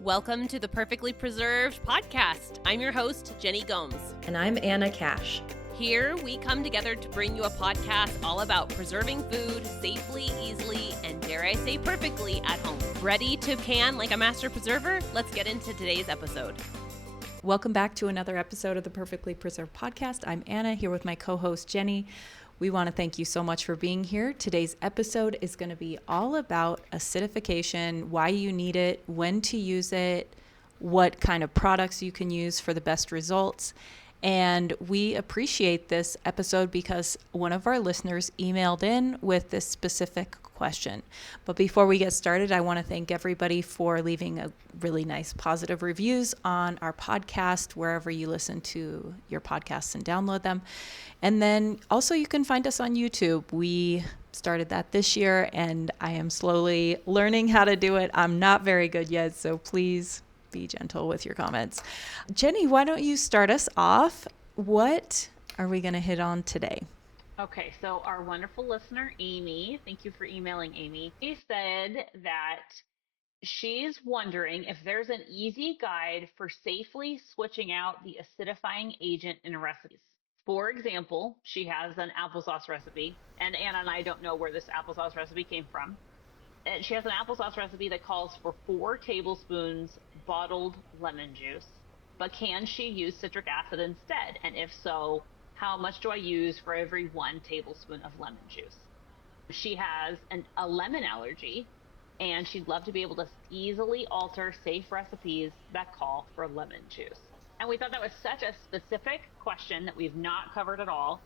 Welcome to the Perfectly Preserved podcast. I'm your host, Jenny Gomes. And I'm Anna Cash. Here we come together to bring you a podcast all about preserving food safely, easily, and dare I say perfectly at home. Ready to can like a master preserver? Let's get into today's episode. Welcome back to another episode of the Perfectly Preserved podcast. I'm Anna here with my co-host Jenny. We want to thank you so much for being here. Today's episode is going to be all about acidification, why you need it, when to use it, what kind of products you can use for the best results. And we appreciate this episode because one of our listeners emailed in with this specific question. But before we get started, I want to thank everybody for leaving a really nice positive reviews on our podcast, wherever you listen to your podcasts and download them. And then also you can find us on YouTube. We started that this year and I am slowly learning how to do it. I'm not very good yet, so please be gentle with your comments. Jenny, why don't you start us off? What are we going to hit on today? Okay, so our wonderful listener, Amy, thank you for emailing Amy. She said that she's wondering if there's an easy guide for safely switching out the acidifying agent in recipes. For example, she has an applesauce recipe, and Anna and I don't know where this applesauce recipe came from. And she has an applesauce recipe that calls for 4 tablespoons bottled lemon juice. But can she use citric acid instead? And if so, how much do I use for every 1 tablespoon of lemon juice? She has a lemon allergy, and she'd love to be able to easily alter safe recipes that call for lemon juice. And we thought that was such a specific question that we've not covered at all.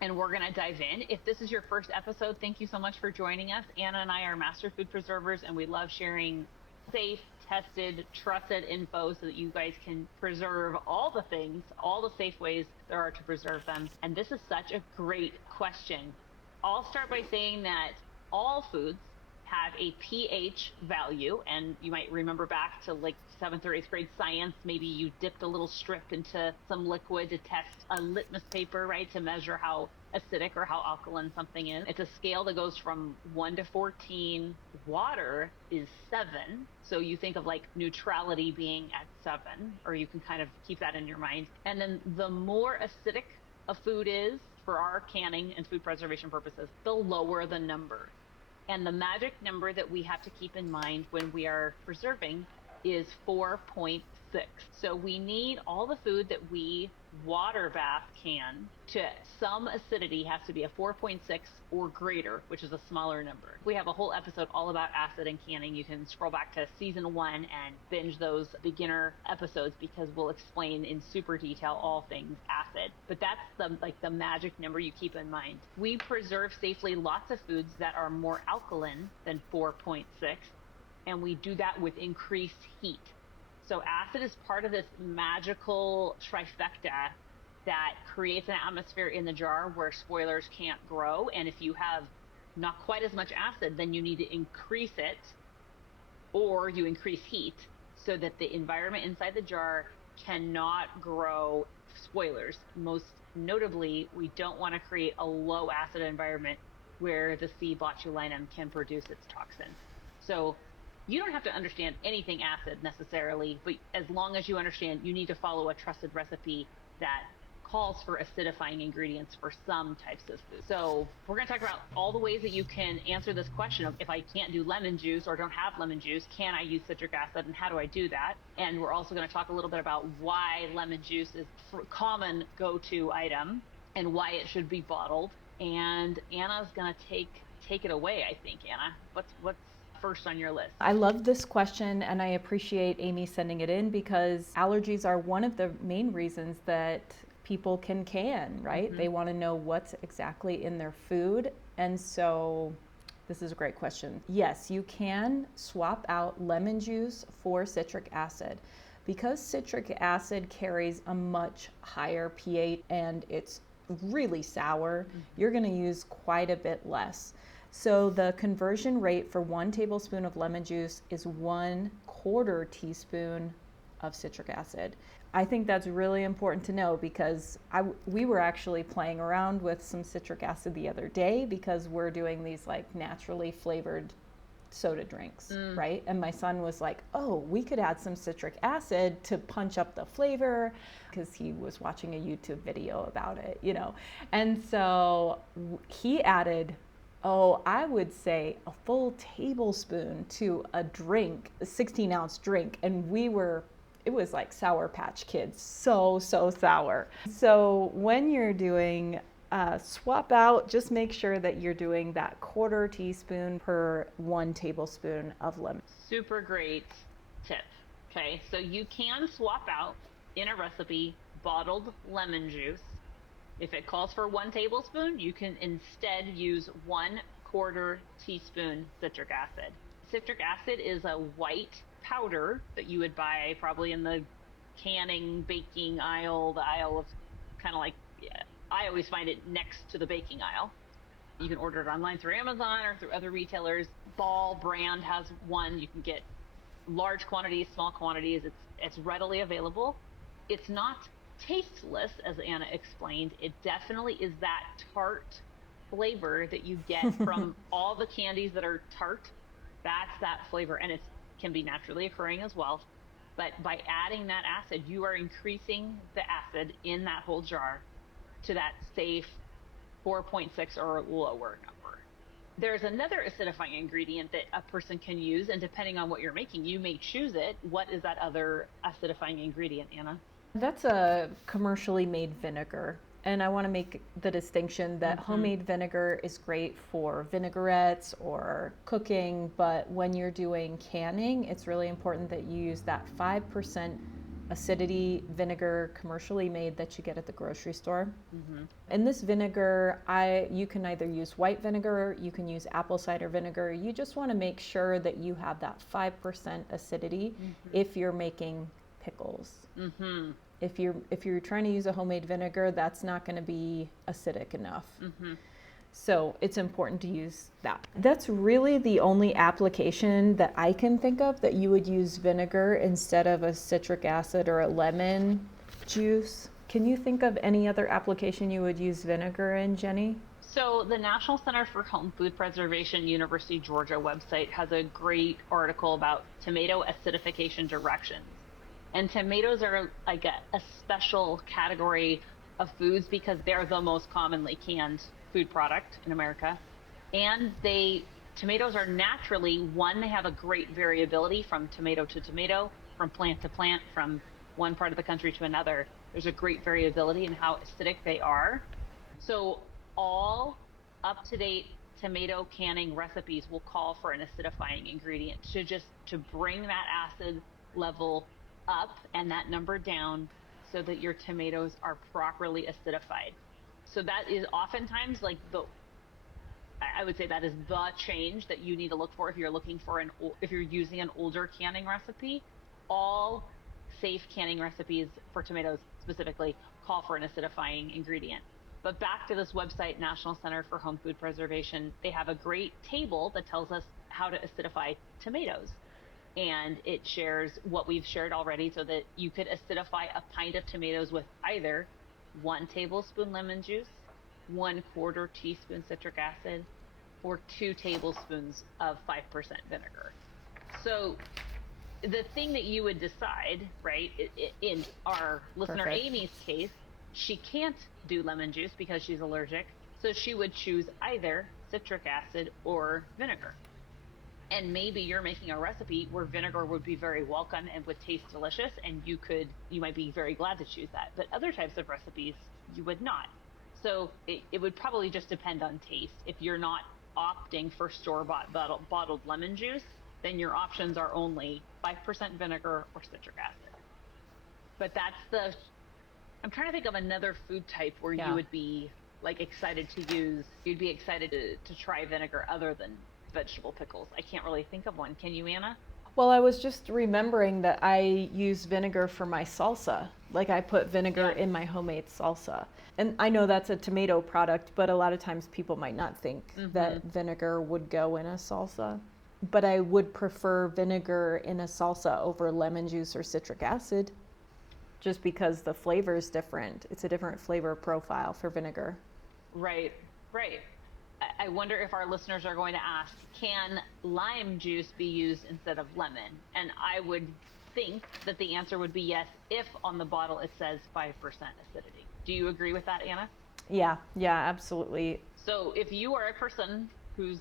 And we're going to dive in. If this is your first episode, thank you so much for joining us. Anna and I are master food preservers, and we love sharing safe, tested, trusted info so that you guys can preserve all the things, all the safe ways there are to preserve them. And this is such a great question. I'll start by saying that all foods have a pH value, and you might remember back to like 7th or 8th grade science, maybe you dipped a little strip into some liquid to test a litmus paper, right, to measure how acidic or how alkaline something is. It's a scale that goes from 1 to 14. Water is 7, so you think of like neutrality being at 7, or you can kind of keep that in your mind. And then the more acidic a food is for our canning and food preservation purposes, the lower the number. And the magic number that we have to keep in mind when we are preserving is 4.6. So we need all the food that we water bath can to some acidity has to be a 4.6 or greater, which is a smaller number. We have a whole episode all about acid and canning. You can scroll back to season 1 and binge those beginner episodes because we'll explain in super detail all things acid. But that's the magic number you keep in mind. We preserve safely lots of foods that are more alkaline than 4.6, and we do that with increased heat. So acid is part of this magical trifecta that creates an atmosphere in the jar where spoilers can't grow. And if you have not quite as much acid, then you need to increase it, or you increase heat so that the environment inside the jar cannot grow spoilers. Most notably, we don't want to create a low acid environment where the C. botulinum can produce its toxin. So you don't have to understand anything acid necessarily, but as long as you understand, you need to follow a trusted recipe that calls for acidifying ingredients for some types of food. So we're going to talk about all the ways that you can answer this question of, if I can't do lemon juice or don't have lemon juice, can I use citric acid, and how do I do that? And we're also going to talk a little bit about why lemon juice is a common go-to item and why it should be bottled. And Anna's going to take it away, I think. Anna, what's first on your list? I love this question, and I appreciate Amy sending it in because allergies are one of the main reasons that people can, right? Mm-hmm. They want to know what's exactly in their food. And so this is a great question. Yes, you can swap out lemon juice for citric acid. Because citric acid carries a much higher pH and it's really sour, you're going to use quite a bit less. So the conversion rate for 1 tablespoon of lemon juice is 1/4 teaspoon of citric acid. I think that's really important to know because we were actually playing around with some citric acid the other day because we're doing these like naturally flavored soda drinks, right? And my son was like, oh, we could add some citric acid to punch up the flavor, because he was watching a YouTube video about it, you know. And so he added, oh, I would say a full tablespoon to a drink, a 16-ounce drink. And it was like Sour Patch Kids, so sour. So when you're doing swap out, just make sure that you're doing that 1/4 teaspoon per 1 tablespoon of lemon. Super great tip. Okay, so you can swap out in a recipe bottled lemon juice. If it calls for 1 tablespoon, you can instead use 1/4 teaspoon citric acid. Citric acid is a white powder that you would buy probably in the canning, baking aisle, the aisle of kind of like, I always find it next to the baking aisle. You can order it online through Amazon or through other retailers. Ball brand has one. You can get large quantities, small quantities. It's readily available. It's not tasteless, as Anna explained. It definitely is that tart flavor that you get from all the candies that are tart. That's that flavor, and it can be naturally occurring as well. But by adding that acid, you are increasing the acid in that whole jar to that safe 4.6 or lower number. There's another acidifying ingredient that a person can use, and depending on what you're making, you may choose it. What is that other acidifying ingredient, Anna? That's a commercially made vinegar. And I want to make the distinction that homemade vinegar is great for vinaigrettes or cooking, but when you're doing canning, it's really important that you use that 5% acidity vinegar commercially made that you get at the grocery store. And this vinegar, you can either use white vinegar, you can use apple cider vinegar. You just want to make sure that you have that 5% acidity if you're making pickles. If you're trying to use a homemade vinegar, that's not going to be acidic enough. So it's important to use that. That's really the only application that I can think of that you would use vinegar instead of a citric acid or a lemon juice. Can you think of any other application you would use vinegar in, Jenny? So the National Center for Home Food Preservation, University of Georgia website has a great article about tomato acidification directions. And tomatoes are like a special category of foods because they're the most commonly canned food product in America. And tomatoes are naturally, they have a great variability from tomato to tomato, from plant to plant, from one part of the country to another. There's a great variability in how acidic they are. So all up-to-date tomato canning recipes will call for an acidifying ingredient to bring that acid level up and that number down so that your tomatoes are properly acidified. So that is oftentimes like I would say that is the change that you need to look for if you're using an older canning recipe. All safe canning recipes for tomatoes specifically call for an acidifying ingredient. But back to this website, National Center for Home Food Preservation, they have a great table that tells us how to acidify tomatoes. And it shares what we've shared already so that you could acidify a pint of tomatoes with either 1 tablespoon lemon juice, 1/4 teaspoon citric acid, or 2 tablespoons of 5% vinegar. So the thing that you would decide, right, in our listener Perfect. Amy's case, she can't do lemon juice because she's allergic. So she would choose either citric acid or vinegar. And maybe you're making a recipe where vinegar would be very welcome and would taste delicious, and you might be very glad to choose that. But other types of recipes, you would not. So it would probably just depend on taste. If you're not opting for store-bought bottled lemon juice, then your options are only 5% vinegar or citric acid. But I'm trying to think of another food type where you would be like excited you'd be excited to try vinegar other than vegetable pickles. I can't really think of one. Can you, Anna? Well, I was just remembering that I use vinegar for my salsa. Like I put vinegar in my homemade salsa. And I know that's a tomato product, but a lot of times people might not think that vinegar would go in a salsa. But I would prefer vinegar in a salsa over lemon juice or citric acid, just because the flavor is different. It's a different flavor profile for vinegar. Right. I wonder if our listeners are going to ask, can lime juice be used instead of lemon? And I would think that the answer would be yes, if on the bottle it says 5% acidity. Do you agree with that, Anna? Yeah, yeah, absolutely. So if you are a person who's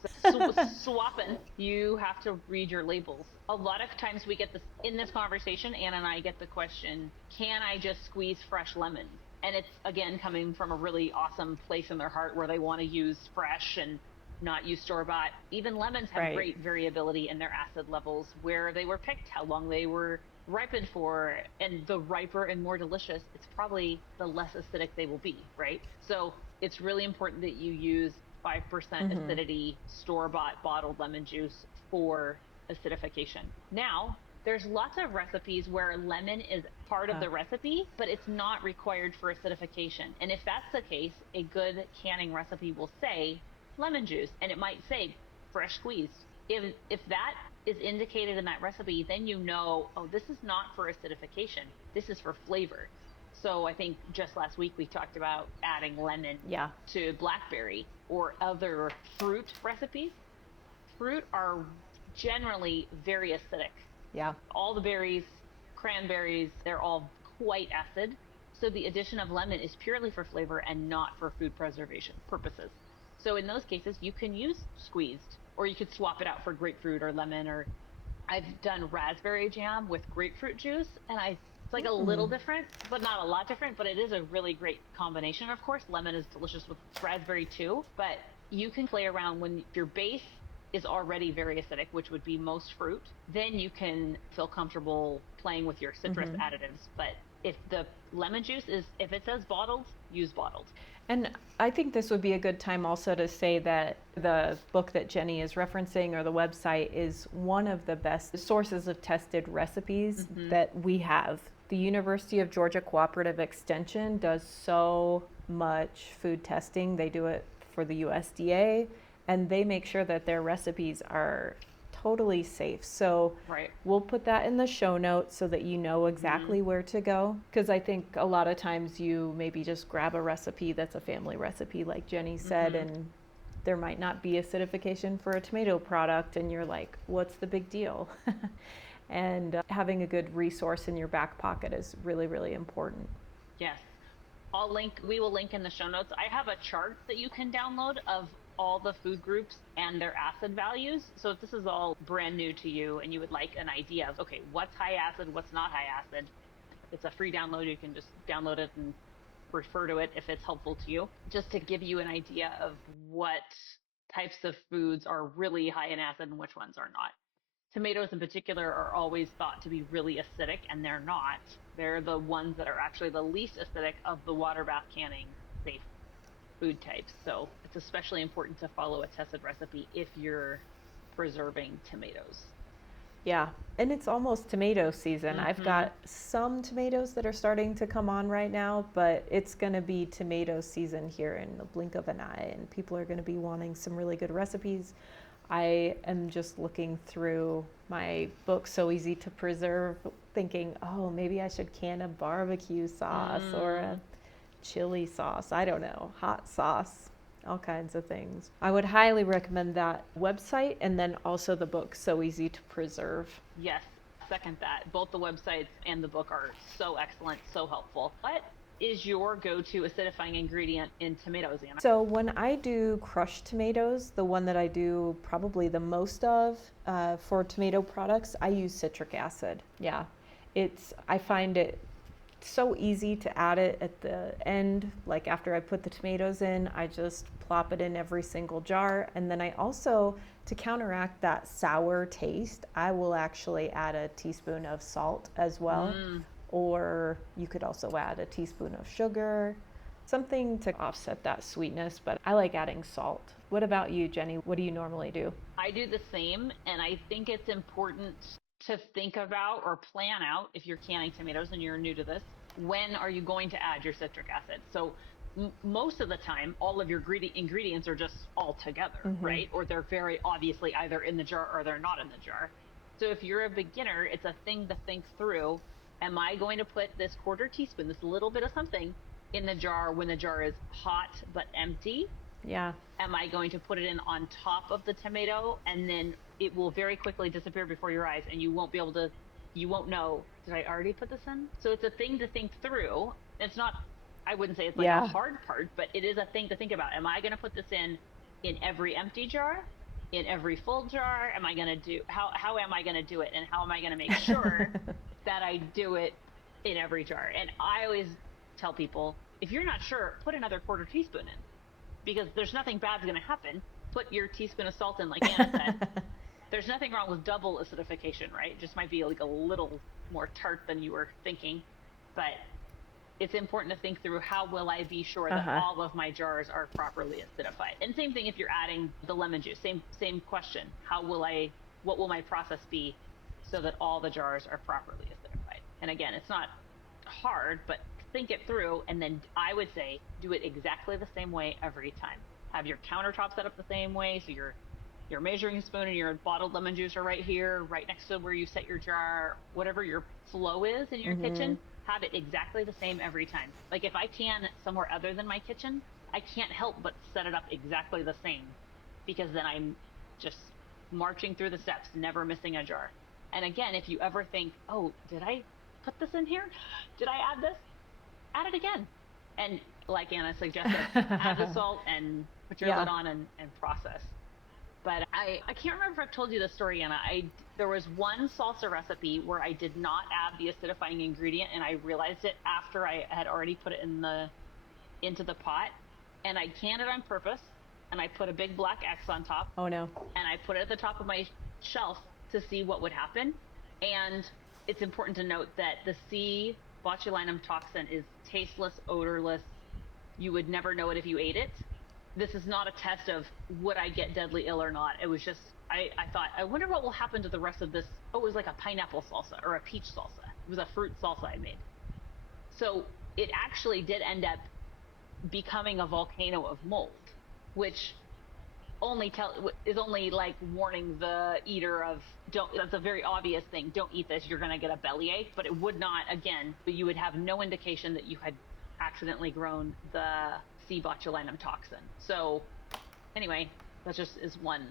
swapping, you have to read your labels. A lot of times we get this in this conversation, Anna and I get the question, can I just squeeze fresh lemons? And it's again coming from a really awesome place in their heart where they want to use fresh and not use store bought. Even lemons have Right. great variability in their acid levels, where they were picked, how long they were ripened for, and the riper and more delicious, it's probably the less acidic they will be, right? So it's really important that you use 5% acidity store bought bottled lemon juice for acidification. Now, there's lots of recipes where lemon is part of the recipe, but it's not required for acidification. And if that's the case, a good canning recipe will say lemon juice, and it might say fresh squeezed. If that is indicated in that recipe, then you know, oh, this is not for acidification. This is for flavor. So I think just last week we talked about adding lemon to blackberry or other fruit recipes. Fruit are generally very acidic. Yeah. All the berries, cranberries, they're all quite acid. So the addition of lemon is purely for flavor and not for food preservation purposes. So in those cases, you can use squeezed, or you could swap it out for grapefruit or lemon. Or I've done raspberry jam with grapefruit juice, and it's like a little different, but not a lot different, but it is a really great combination. Of course, lemon is delicious with raspberry too, but you can play around when your base is already very acidic, which would be most fruit. Then you can feel comfortable playing with your citrus additives. But if the lemon juice is, if it says bottled, use bottled. And I think this would be a good time also to say that the book that Jenny is referencing, or the website, is one of the best sources of tested recipes that we have. The University of Georgia Cooperative Extension does so much food testing. They do it for the USDA, and they make sure that their recipes are totally safe. So we'll put that in the show notes so that you know exactly where to go. Because I think a lot of times you maybe just grab a recipe that's a family recipe, like Jenny said, and there might not be acidification for a tomato product, and you're like, what's the big deal? And having a good resource in your back pocket is really, really important. Yes. We will link in the show notes. I have a chart that you can download of all the food groups and their acid values. So if this is all brand new to you and you would like an idea of, okay, what's high acid, what's not high acid, it's a free download. You can just download it and refer to it if it's helpful to you, just to give you an idea of what types of foods are really high in acid and which ones are not. Tomatoes in particular are always thought to be really acidic, and they're not. They're the ones that are actually the least acidic of the water bath canning safe food types. So it's especially important to follow a tested recipe if you're preserving tomatoes. Yeah, and it's almost tomato season. I've got some tomatoes that are starting to come on right now, but it's going to be tomato season here in the blink of an eye, and people are going to be wanting some really good recipes. I am just looking through my book, So Easy to Preserve, thinking, oh, maybe I should can a barbecue sauce or a chili sauce. I don't know, hot sauce, all kinds of things. I would highly recommend that website, and then also the book, So Easy to Preserve. Yes, second that. Both the websites and the book are so excellent, so helpful. What is your go-to acidifying ingredient in tomatoes, Anna? So when I do crushed tomatoes, the one that I do probably the most of for tomato products, I use citric acid. Yeah, I find it so easy to add it at the end. Like after I put the tomatoes in, I just plop it in every single jar. And then I also, to counteract that sour taste, I will actually add a teaspoon of salt as well. Or you could also add a teaspoon of sugar, something to offset that sweetness, but I like adding salt. What about you, Jenny? What do you normally do? I do the same, and I think it's important to think about or plan out, if you're canning tomatoes and you're new to this, when are you going to add your citric acid? So most of the time, all of your ingredients are just all together, right? Or they're very obviously either in the jar or they're not in the jar. So if you're a beginner, it's a thing to think through. Am I going to put this quarter teaspoon, this little bit of something, in the jar when the jar is hot but empty? Yeah. Am I going to put it in on top of the tomato and then it will very quickly disappear before your eyes and you won't be able to, you won't know, did I already put this in? So it's a thing to think through. It's not, I wouldn't say it's like a Yeah. hard part, but it is a thing to think about. Am I going to put this in every empty jar? In every full jar? Am I going to do, how am I going to do it? And how am I going to make sure that I do it in every jar? And I always tell people, if you're not sure, put another quarter teaspoon in because there's nothing bad's going to happen. Put your teaspoon of salt in, like Anna said. There's nothing wrong with double acidification, right? It just might be like a little more tart than you were thinking. But it's important to think through how will I be sure that all of my jars are properly acidified. And same thing if you're adding the lemon juice. Same question. What will my process be so that all the jars are properly acidified? And again, it's not hard, but think it through. And then I would say do it exactly the same way every time. Have your countertop set up the same way. So your measuring spoon and your bottled lemon juice are right here, right next to where you set your jar, whatever your flow is in your kitchen, have it exactly the same every time. Like if I can somewhere other than my kitchen, I can't help but set it up exactly the same because then I'm just marching through the steps, never missing a jar. And again, if you ever think, oh, did I put this in here? Did I add this? Add it again. And like Anna suggested, add the salt and put your lid on and process. But I can't remember if I've told you this story, Anna. There was one salsa recipe where I did not add the acidifying ingredient, and I realized it after I had already put it into the pot, and I canned it on purpose, and I put a big black X on top. Oh no! And I put it at the top of my shelf to see what would happen. And it's important to note that the C. botulinum toxin is tasteless, odorless. You would never know it if you ate it. This is not a test of would I get deadly ill or not. It was just, I thought, I wonder what will happen to the rest of this. Oh, it was like a pineapple salsa or a peach salsa. It was a fruit salsa I made. So it actually did end up becoming a volcano of mold, which is only like warning the eater of that's a very obvious thing. Don't eat this. You're going to get a bellyache, but it would not, again, you would have no indication that you had accidentally grown the C. botulinum toxin. So anyway, that just is one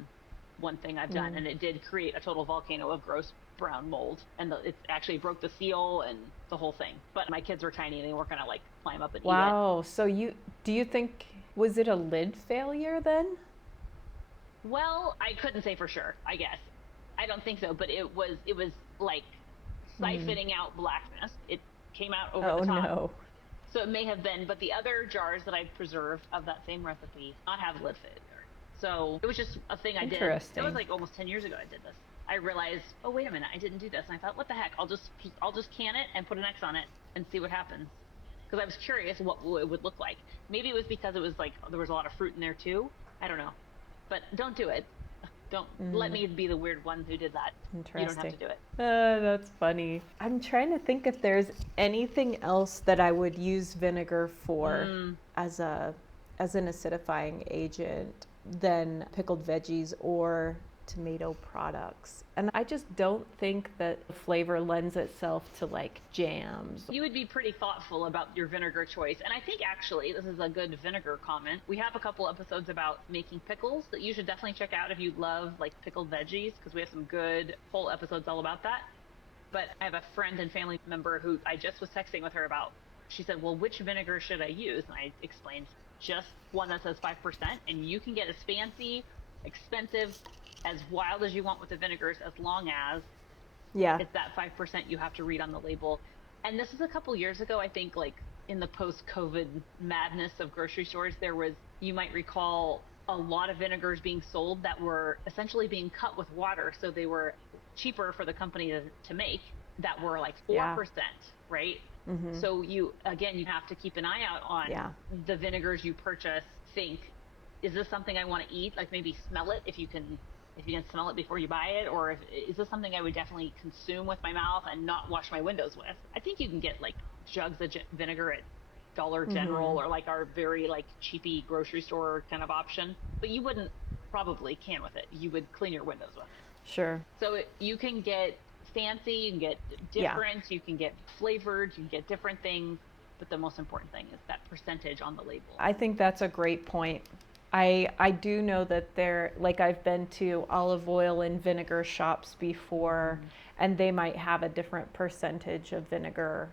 thing I've done, and it did create a total volcano of gross brown mold, and it actually broke the seal and the whole thing. But my kids were tiny and they weren't gonna like climb up and eat it. Wow. So do you think, was it a lid failure then? Well, I couldn't say for sure, I guess. I don't think so, but it was like siphoning out blackness. It came out over the top. Oh no. So it may have been, but the other jars that I've preserved of that same recipe not have lid failure. So it was just a thing I did. It was like almost 10 years ago I did this. I realized, oh, wait a minute, I didn't do this. And I thought, what the heck? I'll just can it and put an X on it and see what happens. Because I was curious what it would look like. Maybe it was because it was like, there was a lot of fruit in there too. I don't know. But don't do it. Don't let me be the weird one who did that. Interesting. You don't have to do it. That's funny. I'm trying to think if there's anything else that I would use vinegar for as an acidifying agent than pickled veggies or tomato products. And I just don't think that flavor lends itself to like jams. You would be pretty thoughtful about your vinegar choice. And I think actually this is a good vinegar comment. We have a couple episodes about making pickles that you should definitely check out if you love like pickled veggies, because we have some good whole episodes all about that. But I have a friend and family member who I just was texting with her about. She said, well, which vinegar should I use? And I explained just one that says 5%, and you can get as fancy, expensive, as wild as you want with the vinegars, as long as it's that 5% you have to read on the label. And this is a couple years ago, I think, like in the post-COVID madness of grocery stores, there was, you might recall, a lot of vinegars being sold that were essentially being cut with water, so they were cheaper for the company to make, that were like 4%, right? So you have to keep an eye out on the vinegars you purchase. Think, is this something I want to eat? Like maybe smell it if you can smell it before you buy it, or is this something I would definitely consume with my mouth and not wash my windows with? I think you can get like jugs of vinegar at Dollar General or like our very like cheapy grocery store kind of option, but you wouldn't probably can with it. You would clean your windows with it. Sure. So you can get fancy, you can get different, you can get flavored, you can get different things, but the most important thing is that percentage on the label. I think that's a great point. I do know that I've been to olive oil and vinegar shops before, and they might have a different percentage of vinegar.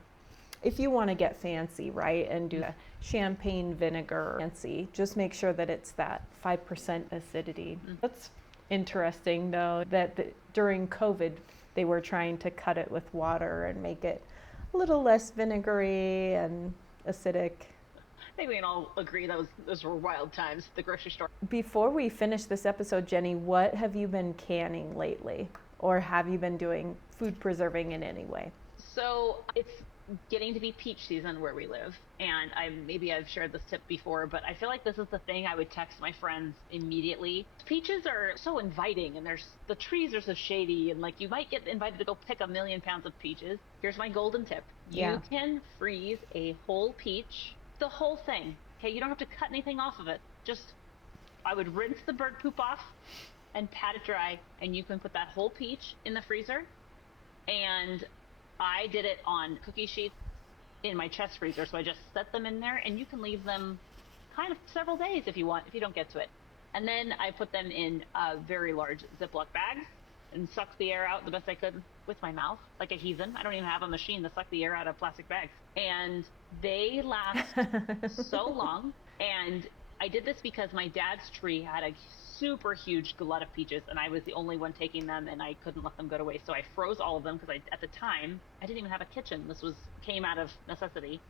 If you want to get fancy, right, and do a champagne vinegar fancy, just make sure that it's that 5% acidity. That's interesting, though, that during COVID, they were trying to cut it with water and make it a little less vinegary and acidic. I think we can all agree those were wild times at the grocery store. Before we finish this episode, Jenny, what have you been canning lately? Or have you been doing food preserving in any way? So it's getting to be peach season where we live, and maybe I've shared this tip before, but I feel like this is the thing I would text my friends immediately. Peaches are so inviting, and the trees are so shady, and like you might get invited to go pick 1,000,000 pounds of peaches. Here's my golden tip. Yeah. You can freeze a whole peach, the whole thing. Okay, you don't have to cut anything off of it. I would rinse the bird poop off and pat it dry, and you can put that whole peach in the freezer. And I did it on cookie sheets in my chest freezer, so I just set them in there, and you can leave them kind of several days if you want, if you don't get to it. And then I put them in very large Ziploc bags and sucked the air out the best I could with my mouth, like a heathen. I don't even have a machine to suck the air out of plastic bags. And they last so long. And I did this because my dad's tree had a super huge glut of peaches, and I was the only one taking them, and I couldn't let them go to waste. So I froze all of them because at the time I didn't even have a kitchen. This came out of necessity.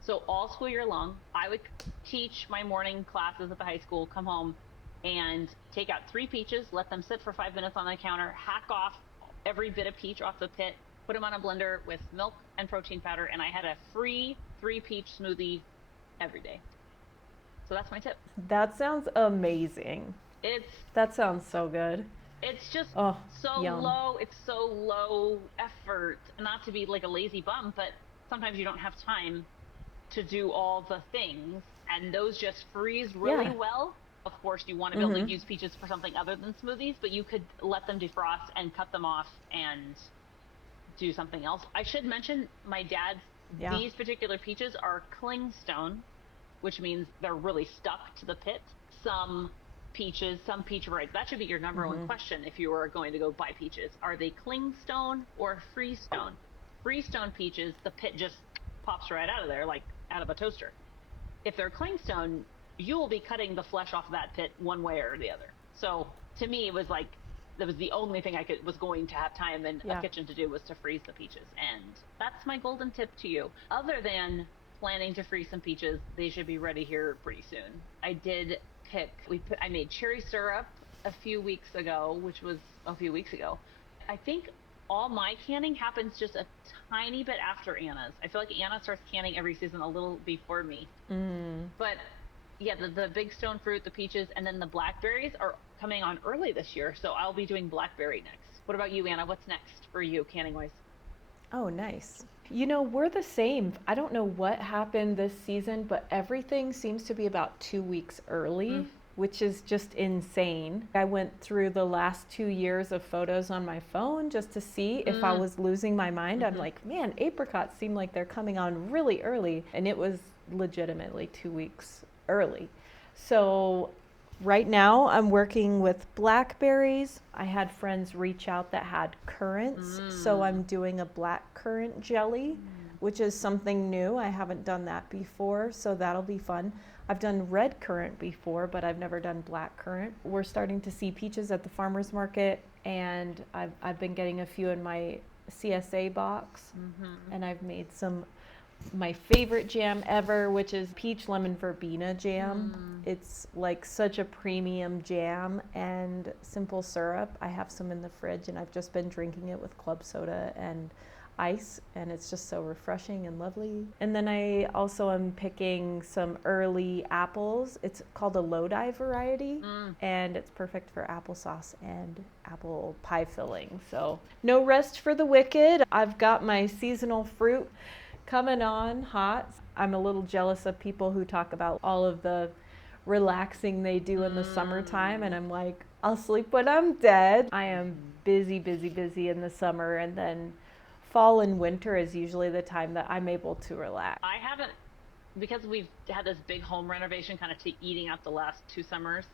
So all school year long, I would teach my morning classes at the high school, come home and take out 3 peaches, let them sit for 5 minutes on the counter, hack off every bit of peach off the pit, put them on a blender with milk and protein powder, and I had a free 3-peach smoothie every day. So that's my tip. That sounds amazing. That sounds so good. It's just yum. low. It's so low effort. Not to be like a lazy bum, but sometimes you don't have time to do all the things, and those just freeze really well. Of course, you want to be able to use peaches for something other than smoothies, but you could let them defrost and cut them off and do something else. I should mention my dad's, these particular peaches are clingstone, which means they're really stuck to the pit. Some peach varieties, that should be your number one question if you were going to go buy peaches. Are they clingstone or freestone? Freestone peaches, the pit just pops right out of there, like out of a toaster. If they're clingstone, you will be cutting the flesh off that pit one way or the other. So to me, it was like, that was the only thing I was going to have time in a kitchen to do, was to freeze the peaches. And that's my golden tip to you. Other than planning to freeze some peaches, they should be ready here pretty soon. I did I made cherry syrup a few weeks ago. I think all my canning happens just a tiny bit after Anna's. I feel like Anna starts canning every season a little before me. But yeah, the big stone fruit, the peaches, and then the blackberries are coming on early this year, so I'll be doing blackberry next. What about you, Anna? What's next for you, canning-wise? Oh, nice. You know, we're the same. I don't know what happened this season, but everything seems to be about 2 weeks early, which is just insane. I went through the last 2 years of photos on my phone just to see if I was losing my mind. I'm like, man, apricots seem like they're coming on really early, and it was legitimately 2 weeks early. So right now I'm working with blackberries. I had friends reach out that had currants, so I'm doing a black currant jelly, which is something new. I haven't done that before, so that'll be fun. I've done red currant before, but I've never done black currant. We're starting to see peaches at the farmer's market, and I've been getting a few in my CSA box, and I've made my favorite jam ever, which is peach lemon verbena jam. It's like such a premium jam and simple syrup. I have some in the fridge, and I've just been drinking it with club soda and ice, and it's just so refreshing and lovely. And then I also am picking some early apples. It's called a Lodi variety, and it's perfect for applesauce and apple pie filling. So no rest for the wicked. I've got my seasonal fruit coming on hot. I'm a little jealous of people who talk about all of the relaxing they do in the summertime, and I'm like, I'll sleep when I'm dead. I am busy in the summer, and then fall and winter is usually the time that I'm able to relax. I haven't because we've had this big home renovation kind of eating up the last 2 summers,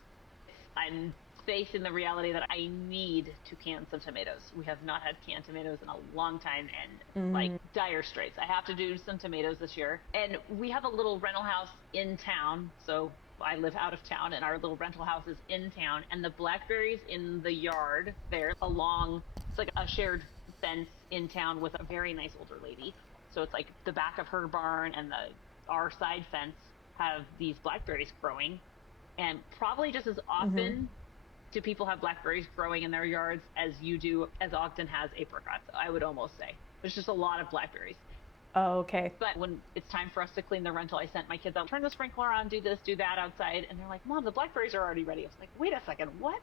I'm facing the reality that I need to can some tomatoes. We have not had canned tomatoes in a long time, and like dire straits. I have to do some tomatoes this year. And we have a little rental house in town. So I live out of town, and our little rental house is in town. And the blackberries in the yard there along, it's like a shared fence in town with a very nice older lady. So it's like the back of her barn and our side fence have these blackberries growing. And probably just as often do people have blackberries growing in their yards as Ogden has apricots, I would almost say. There's just a lot of blackberries. Oh, okay. But when it's time for us to clean the rental, I sent my kids out, turn the sprinkler on, do this, do that outside. And they're like, Mom, the blackberries are already ready. I was like, wait a second, what?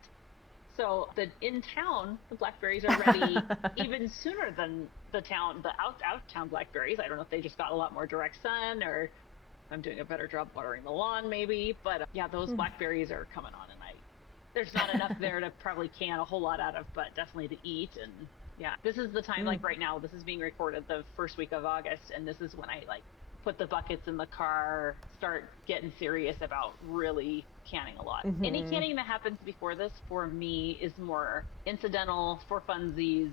So in town, the blackberries are ready even sooner than the out-town blackberries. I don't know if they just got a lot more direct sun, or I'm doing a better job watering the lawn maybe. But yeah, those blackberries are coming on, and there's not enough there to probably can a whole lot out of, but definitely to eat. And yeah, this is the time, like right now, this is being recorded the first week of August, and this is when I like put the buckets in the car, start getting serious about really canning a lot. Any canning that happens before this for me is more incidental, for funsies,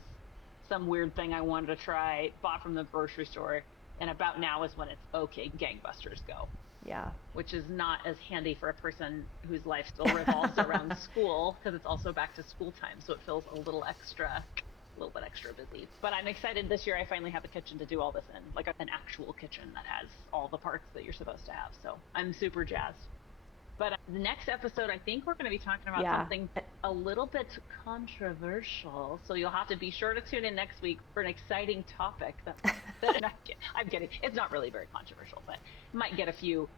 some weird thing I wanted to try, bought from the grocery store. And about now is when it's okay, gangbusters, go. Yeah. Which is not as handy for a person whose life still revolves around school, because it's also back to school time. So it feels a little bit extra busy. But I'm excited this year. I finally have a kitchen to do all this in, like an actual kitchen that has all the parts that you're supposed to have. So I'm super jazzed. But the next episode, I think we're going to be talking about something a little bit controversial. So you'll have to be sure to tune in next week for an exciting topic. I'm kidding. It's not really very controversial, but might get a few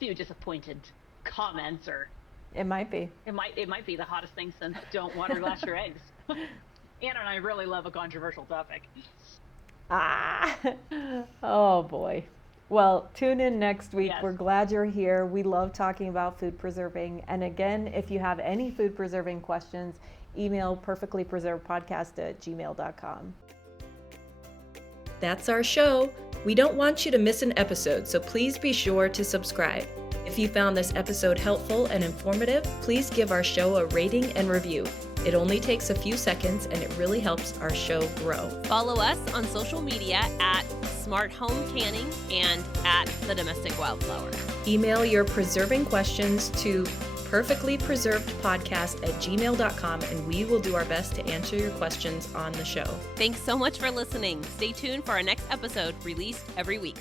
disappointed comments, or it might be. It might be the hottest thing since don't water glass your eggs. Anna and I really love a controversial topic. Oh boy. Well, tune in next week. Yes. We're glad you're here. We love talking about food preserving. And again, if you have any food preserving questions, email perfectlypreservedpodcast@gmail.com. That's our show. We don't want you to miss an episode, so please be sure to subscribe. If you found this episode helpful and informative, please give our show a rating and review. It only takes a few seconds, and it really helps our show grow. Follow us on social media at Smart Home Canning and at The Domestic Wildflower. Email your preserving questions to perfectlypreservedpodcast@gmail.com, and we will do our best to answer your questions on the show. Thanks so much for listening. Stay tuned for our next episode, released every week.